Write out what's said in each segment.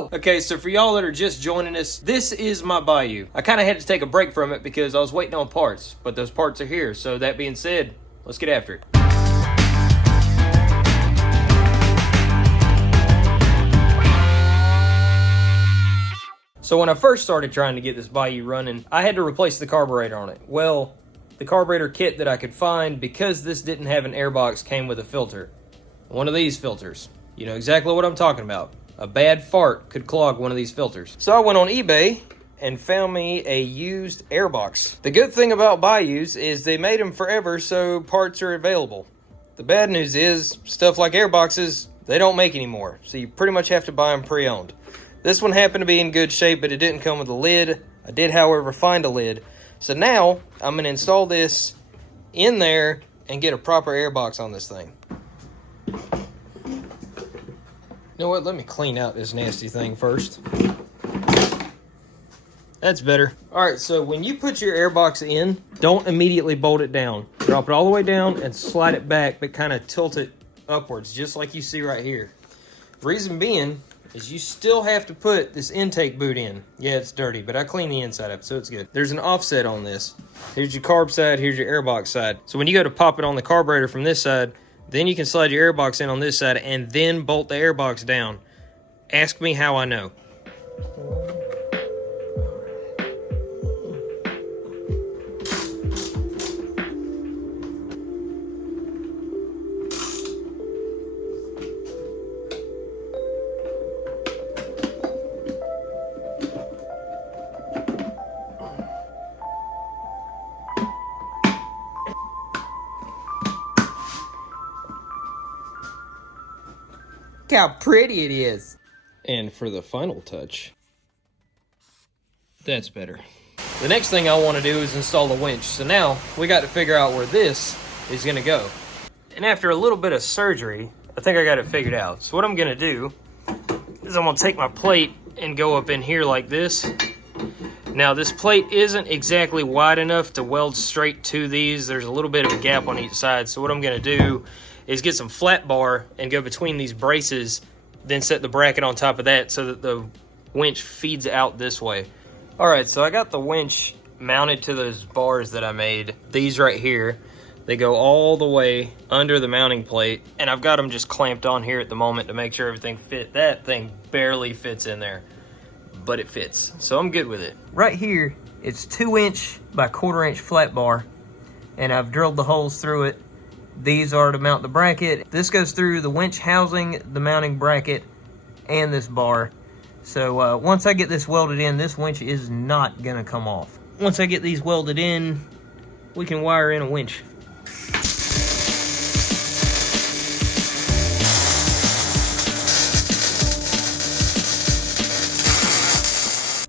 go! Okay, so for y'all that are just joining us, this is my Bayou. I kind of had to take a break from it because I was waiting on parts, but those parts are here. So that being said, let's get after it. So when I first started trying to get this Bayou running, I had to replace the carburetor on it. Well, the carburetor kit that I could find, because this didn't have an airbox, came with a filter. One of these filters. You know exactly what I'm talking about. A bad fart could clog one of these filters. So I went on eBay and found me a used airbox. The good thing about Bayous is they made them forever, so parts are available. The bad news is, stuff like airboxes, they don't make anymore. So you pretty much have to buy them pre-owned. This one happened to be in good shape, but it didn't come with a lid. I did, however, find a lid. So now, I'm going to install this in there and get a proper airbox on this thing. You know what? Let me clean out this nasty thing first. That's better. Alright, so when you put your airbox in, don't immediately bolt it down. Drop it all the way down and slide it back, but kind of tilt it upwards, just like you see right here. Reason being is you still have to put this intake boot in. Yeah, it's dirty, but I cleaned the inside up, so it's good. There's an offset on this. Here's your carb side, here's your airbox side. So when you go to pop it on the carburetor from this side, then you can slide your airbox in on this side and then bolt the airbox down. Ask me how I know. Look how pretty it is. And for the final touch, that's better. The next thing I want to do is install the winch. So now we got to figure out where this is going to go. And after a little bit of surgery, I think I got it figured out. So what I'm going to do is I'm going to take my plate and go up in here like this. Now this plate isn't exactly wide enough to weld straight to these. There's a little bit of a gap on each side. So what I'm going to do is get some flat bar and go between these braces, then set the bracket on top of that so that the winch feeds out this way. All right, so I got the winch mounted to those bars that I made. These right here, they go all the way under the mounting plate, and I've got them just clamped on here at the moment to make sure everything fit. That thing barely fits in there, but it fits, so I'm good with it. Right here, it's 2" by 1/4" flat bar, and I've drilled the holes through it. These are to mount the bracket. This goes through the winch housing, the mounting bracket, and this bar. So once I get this welded in, this winch is not gonna come off. Once I get these welded in, we can wire in a winch.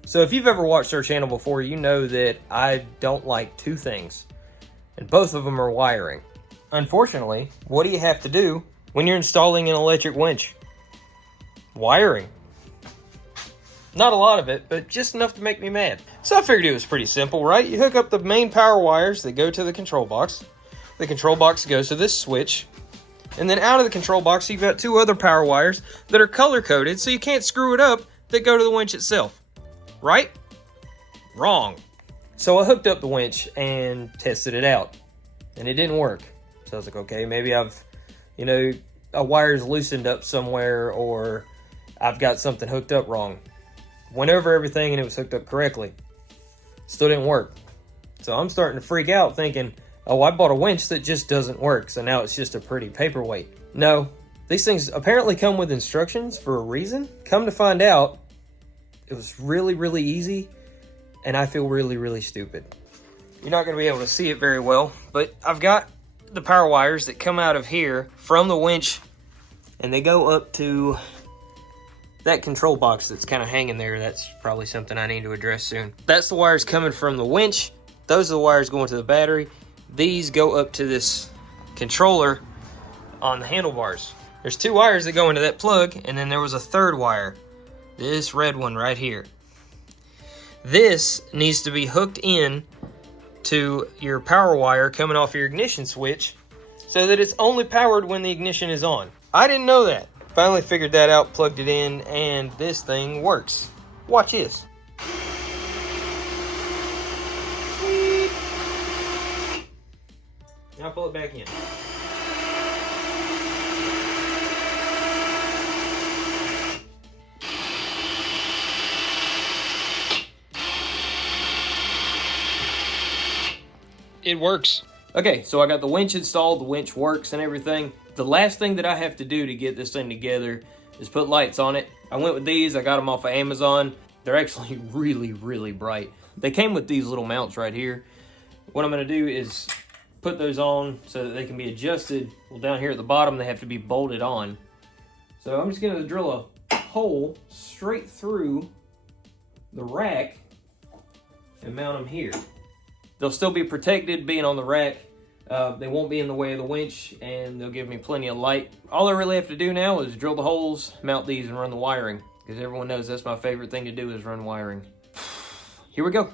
So if you've ever watched our channel before, you know that I don't like two things, and both of them are wiring. Unfortunately, what do you have to do when you're installing an electric winch? Wiring. Not a lot of it, but just enough to make me mad. So I figured it was pretty simple, right? You hook up the main power wires that go to the control box. The control box goes to this switch. And then out of the control box, you've got 2 other power wires that are color-coded, so you can't screw it up, that go to the winch itself. Right? Wrong. So I hooked up the winch and tested it out, and it didn't work. So I was like, okay, maybe a wire's loosened up somewhere, or I've got something hooked up wrong. Went over everything and it was hooked up correctly. Still didn't work. So I'm starting to freak out thinking, oh, I bought a winch that just doesn't work, so now it's just a pretty paperweight. No, these things apparently come with instructions for a reason. Come to find out, it was really, really easy, and I feel really, really stupid. You're not going to be able to see it very well, but I've got the power wires that come out of here from the winch, and they go up to that control box that's kind of hanging there. That's probably something I need to address soon. That's the wires coming from the winch. Those are the wires going to the battery. These go up to this controller on the handlebars. There's 2 wires that go into that plug, and then there was a 3rd wire, this red one right here. This needs to be hooked in to your power wire coming off your ignition switch so that it's only powered when the ignition is on. I didn't know that. Finally figured that out, plugged it in, and this thing works. Watch this. Now pull it back in. It works. Okay, so I got the winch installed, the winch works and everything. The last thing that I have to do to get this thing together is put lights on it. I went with these, I got them off of Amazon. They're actually really, really bright. They came with these little mounts right here. What I'm gonna do is put those on so that they can be adjusted. Well, down here at the bottom, they have to be bolted on. So I'm just gonna drill a hole straight through the rack and mount them here. They'll still be protected being on the rack. They won't be in the way of the winch, and they'll give me plenty of light. All I really have to do now is drill the holes, mount these, and run the wiring, because everyone knows that's my favorite thing to do is run wiring. Here we go.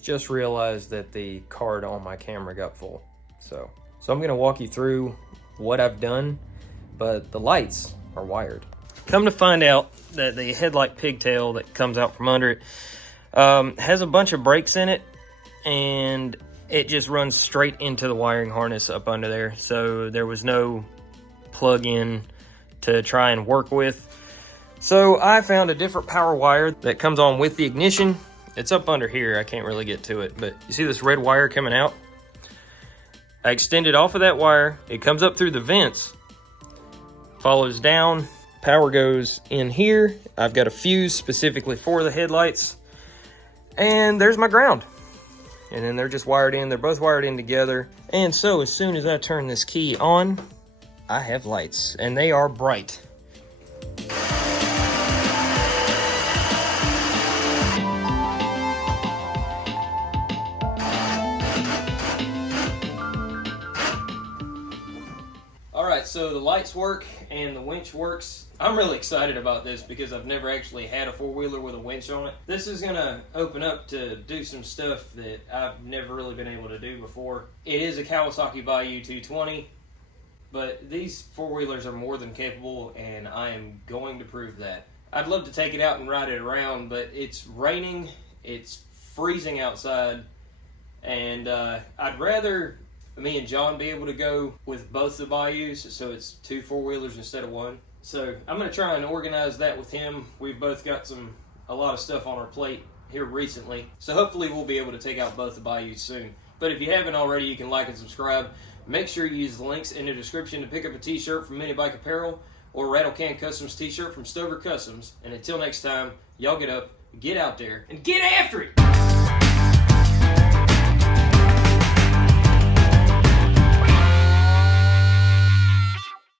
Just realized that the card on my camera got full. So I'm gonna walk you through what I've done, but the lights are wired. Come to find out that the headlight pigtail that comes out from under it has a bunch of breaks in it, and it just runs straight into the wiring harness up under there. So there was no plug-in to try and work with. So I found a different power wire that comes on with the ignition. It's up under here, I can't really get to it, but you see this red wire coming out? I extended off of that wire, it comes up through the vents, follows down, power goes in here. I've got a fuse specifically for the headlights, and there's my ground. And then they're just wired in, they're both wired in together. And so as soon as I turn this key on, I have lights, and they are bright. So the lights work and the winch works. I'm really excited about this because I've never actually had a four-wheeler with a winch on it. This is gonna open up to do some stuff that I've never really been able to do before. It is a Kawasaki Bayou 220, but these four-wheelers are more than capable, and I am going to prove that. I'd love to take it out and ride it around, but it's raining, it's freezing outside, and I'd rather me and John be able to go with both the Bayous, so it's two four-wheelers instead of one. So I'm going to try and organize that with him. We've both got a lot of stuff on our plate here recently, so hopefully we'll be able to take out both the Bayous soon. But if you haven't already, you can like and subscribe. Make sure you use the links in the description to pick up a t-shirt from Mini Bike Apparel or Rattle Can Customs t-shirt from Stover Customs. And until next time, y'all get up, get out there, and get after it!